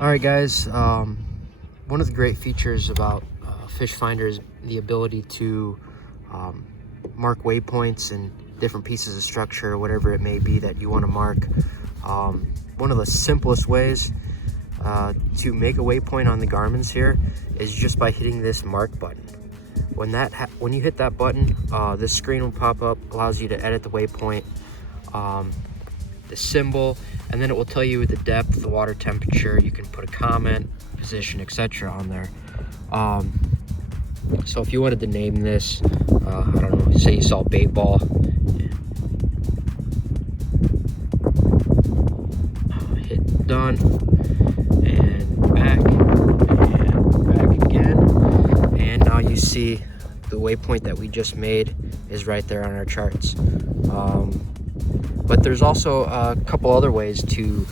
All right, guys. One of the great features about Fish Finder is the ability to mark waypoints and different pieces of structure, whatever it may be that you want to mark. One of the simplest ways to make a waypoint on the Garmin's here is just by hitting this mark button. When you hit that button, this screen will pop up, allows you to edit the waypoint, the symbol, and then it will tell you the depth, the water temperature. You can put a comment, position, etc. on there. So if you wanted to name this, I don't know, say you saw bait ball, hit done, and back again, and now you see the waypoint that we just made is right there on our charts. But there's also a couple other ways to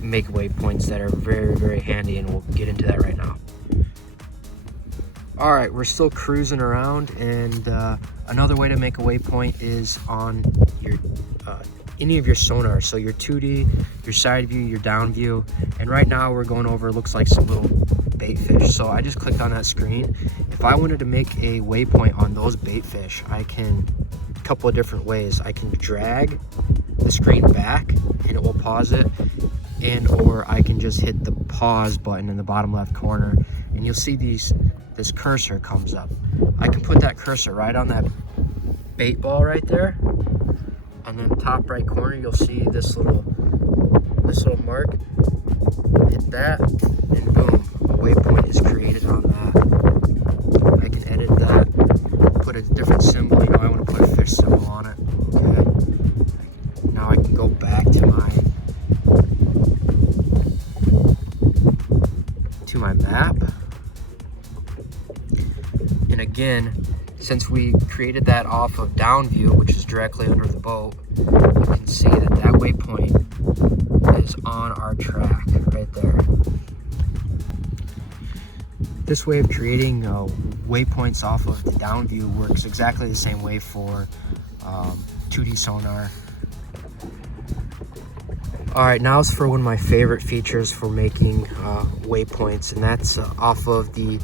make waypoints that are very, very handy, and we'll get into that right now. All right, we're still cruising around, and another way to make a waypoint is on your any of your sonars. So your 2D, your side view, your down view, and right now we're going over, looks like some little bait fish. So I just clicked on that screen. If I wanted to make a waypoint on those bait fish, I can, a couple of different ways. I can drag the screen back and it will pause it, or I can just hit the pause button in the bottom left corner, and you'll see this cursor comes up. I can put that cursor right on that bait ball right there, and then top right corner you'll see this little mark. Hit that, and boom, a waypoint is created on that. I can edit that, put a different symbol. You know, I want to put a fish symbol on it. Okay. Now I can go back to my map. And again, since we created that off of down view, which is directly under the boat, you can see that waypoint is on our track right there. This way of creating waypoints off of the down view works exactly the same way for 2D sonar. All right, now it's for one of my favorite features for making waypoints, and that's off of the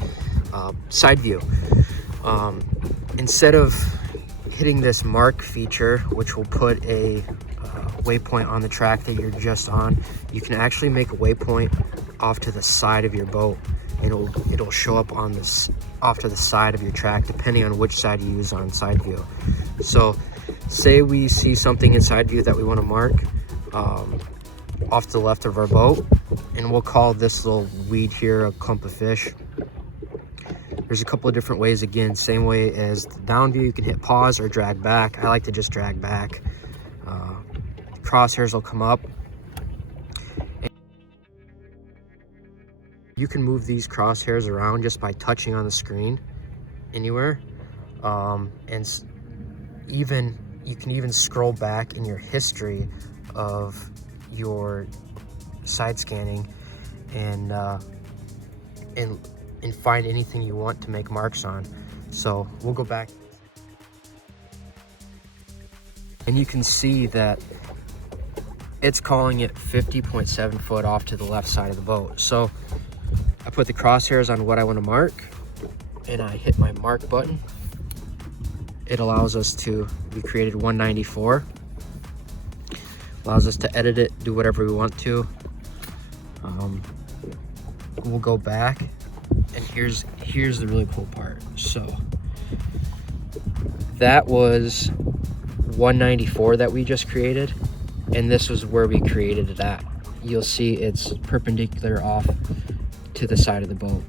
side view. Instead of hitting this mark feature, which will put a waypoint on the track that you're just on, you can actually make a waypoint off to the side of your boat. It'll show up on this off to the side of your track, depending on which side you use on side view. So say we see something in side view that we want to mark off to the left of our boat, and we'll call this little weed here a clump of fish. There's a couple of different ways. Again, same way as the down view, you can hit pause or drag back. I like to just drag back. Crosshairs will come up. You can move these crosshairs around just by touching on the screen anywhere. And even you can even scroll back in your history of your side scanning and find anything you want to make marks on. So we'll go back, and you can see that it's calling it 50.7 foot off to the left side of the boat. So I put the crosshairs on what I want to mark, and I hit my mark button. It allows us to, we created 194, allows us to edit it, do whatever we want to. We'll go back, and here's the really cool part. So that was 194 that we just created, and this was where we created it at. You'll see it's perpendicular off to the side of the boat.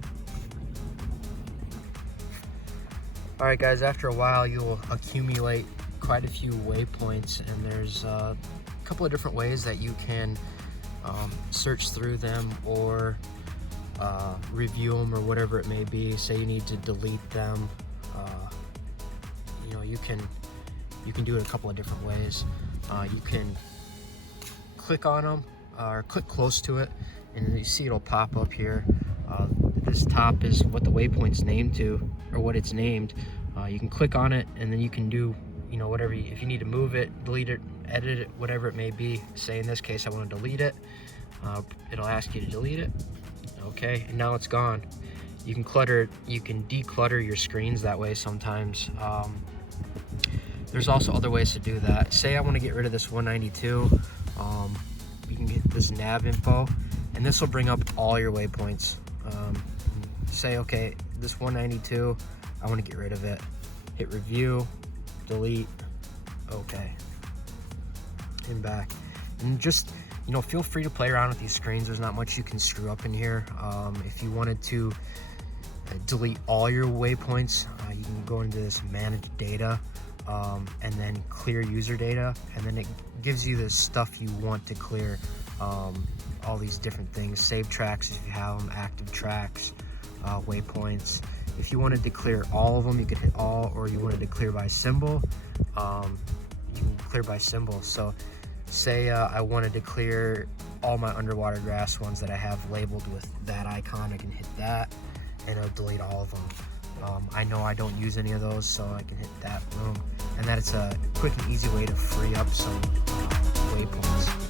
All right, guys, after a while you'll accumulate quite a few waypoints, and there's a couple of different ways that you can search through them or review them, or whatever it may be. Say you need to delete them, you know, you can do it a couple of different ways. You can click on them or click close to it, and you see it'll pop up here. This top is what the waypoint's named to, or what it's named. You can click on it, and then you can do, you know, whatever if you need to move it, delete it, edit it, whatever it may be. Say in this case I want to delete it, It'll ask you to delete it. Okay, and now it's gone. You can declutter your screens that way sometimes. There's also other ways to do that. Say I want to get rid of this 192. You can get this nav info, and this will bring up all your waypoints. Say, okay, this 192, I want to get rid of it. Hit review, delete, okay, and back. And just, you know, feel free to play around with these screens. There's not much you can screw up in here. If you wanted to delete all your waypoints, you can go into this manage data, and then clear user data, and then it gives you the stuff you want to clear. All these different things, save tracks if you have them, active tracks, waypoints. If you wanted to clear all of them, you could hit all, or you wanted to clear by symbol, you can clear by symbol. So say I wanted to clear all my underwater grass ones that I have labeled with that icon, I can hit that and it'll delete all of them. I know I don't use any of those, so I can hit that, boom. And that it's a quick and easy way to free up some waypoints.